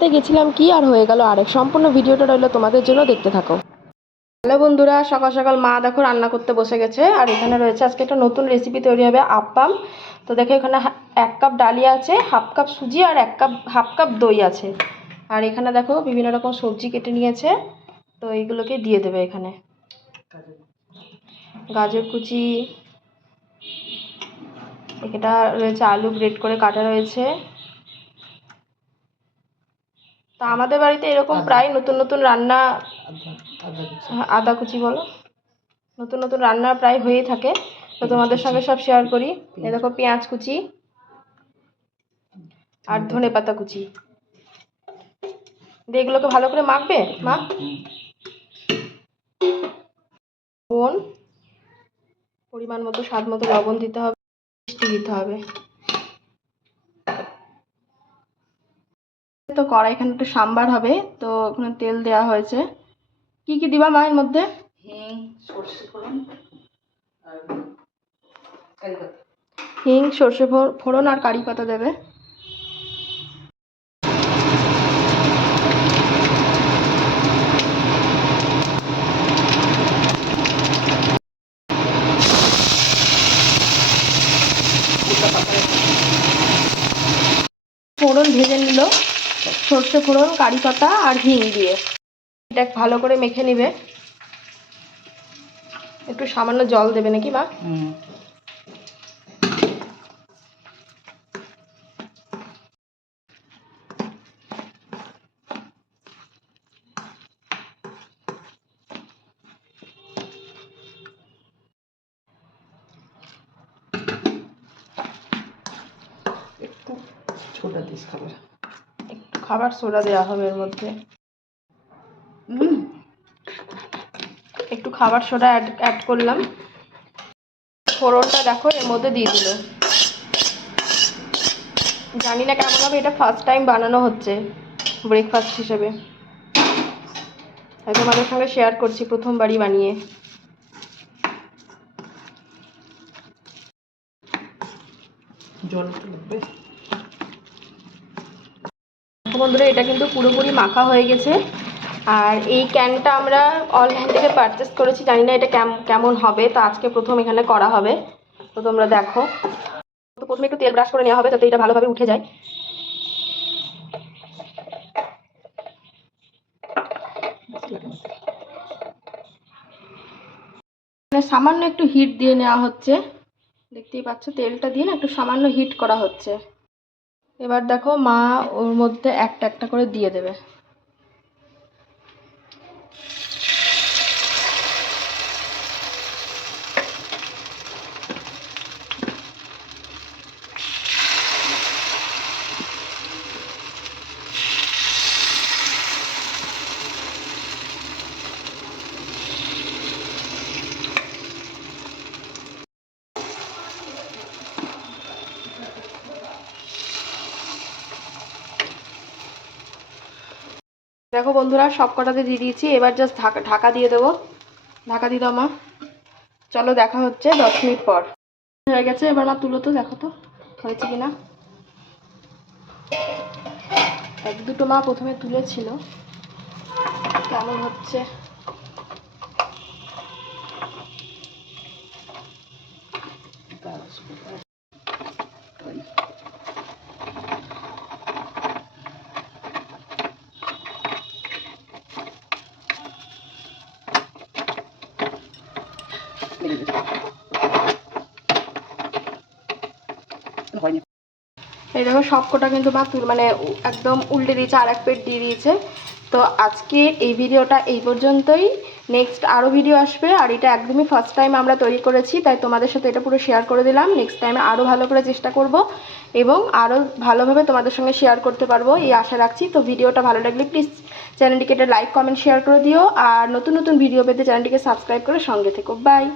দেখাতে গেছিলাম কি আর হয়ে গেল আরেক। সম্পূর্ণ ভিডিওটা রইলো তোমাদের জন্য, দেখতে থাকো। হ্যালো বন্ধুরা, সকাল সকাল মা দেখো রান্না করতে বসে গেছে। আর এখানে রয়েছে আজকে একটা নতুন রেসিপি তৈরি হবে, আপ্পাম। তো দেখো এখানে 1 কাপ ডালিয়া আছে, হাফ কাপ সুজি আর হাফ কাপ দই আছে। আর এখানে দেখো বিভিন্ন রকম সবজি কেটে নিয়েছে, তো এইগুলোকে দিয়ে দেবে এখানে। গাজর কুচি, এটা রয়েছে আলু গ্রেট করে কাটা রয়েছে। তো আমাদের বাড়িতে এরকম প্রায় নতুন নতুন রান্না, আদা কুচি বলো, নতুন নতুন রান্না প্রায় হয়েই থাকে। তো তোমাদের সঙ্গে সব শেয়ার করি। এই দেখো পেঁয়াজ কুচি আর ধনে পাতা কুচি দিয়ে এগুলোকে ভালো করে মাখবে মা। লবণ পরিমাণ মতো, স্বাদ মতো লবণ দিতে হবে, মিষ্টি দিতে হবে। তো কড়াইখানে একটু সাম্বার হবে, তো ওখানে তেল দেওয়া হয়েছে। কি কি দিবা মা এর মধ্যে? হিং, সর্ষে ফোড়ন আর কারি পাতা দেবে। ফোড়ন ভেজে নিল, সর্ষে ফোড়ন, কারি পাতা আর হিং দিয়ে এটা ভালো করে মেখে নিবে। একটু সামান্য জল দেবে নাকি মা? একটু খাবার সোডা দেওয়া হবে এর মধ্যে। একটু খাবার সোডা অ্যাড করলাম। ফোড়নটা দেখো এর মধ্যে দিয়ে দিল। জানি না কেমন হবে, এটা ফার্স্ট টাইম বানানো হচ্ছে ব্রেকফাস্ট হিসেবে, তাই তোমাদের সঙ্গে শেয়ার করছি, প্রথমবারই বানিয়ে। বন্ধুরা এটা কিন্তু পুরোপুরি মাখা হয়ে গেছে। আর এই ক্যানটা আমরা অনলাইন থেকে পারচেস করেছি, জানি না এটা কেমন হবে, তো আজকে প্রথম এখানে করা হবে। তো তোমরা দেখো, তো প্রথমে একটু তেল ব্রাশ করে নেওয়া হবে যাতে এটা ভালোভাবে উঠে যায়। সামান্য একটু হিট দিয়ে নেওয়া হচ্ছে, দেখতেই পাচ্ছ তেলটা দিয়ে না একটু সামান্য হিট করা হচ্ছে। এবার দেখো মা ওর মধ্যে একটা একটা করে দিয়ে দেবে। দেখো বন্ধুরা সব কটাতে দিয়ে দিয়েছি, এবার জাস্ট ঢাকা দিয়ে দেবো। ঢাকা দিয়ে দাও মা। চলো দেখা হচ্ছে 10 মিনিট পর। হয়ে গেছে, এবার মা তুলো তো, দেখো তো হয়েছে কিনা। এক দুটো মা প্রথমে তুলেছিল, কেমন হচ্ছে। এই দেখো সবকটা কিন্তু মা মানে একদম উল্টে দিয়েছে, আর এক প্লেট দিয়ে দিয়েছে। তো আজকে এই ভিডিওটা এই পর্যন্তই। নেক্সট আরও ভিডিও আসবে, আর এটা একদমই ফার্স্ট টাইম আমরা তৈরি করেছি, তাই তোমাদের সাথে এটা পুরো শেয়ার করে দিলাম। নেক্সট টাইমে আরও ভালো করে চেষ্টা করব এবং আরও ভালোভাবে তোমাদের সঙ্গে শেয়ার করতে পারবো এই আশা রাখছি। তো ভিডিওটা ভালো লাগলে প্লিজ চ্যানেলটিকে একটা লাইক কমেন্ট শেয়ার করে দিও, আর নতুন নতুন ভিডিও পেতে চ্যানেলটিকে সাবস্ক্রাইব করে সঙ্গে থেকো। বাই।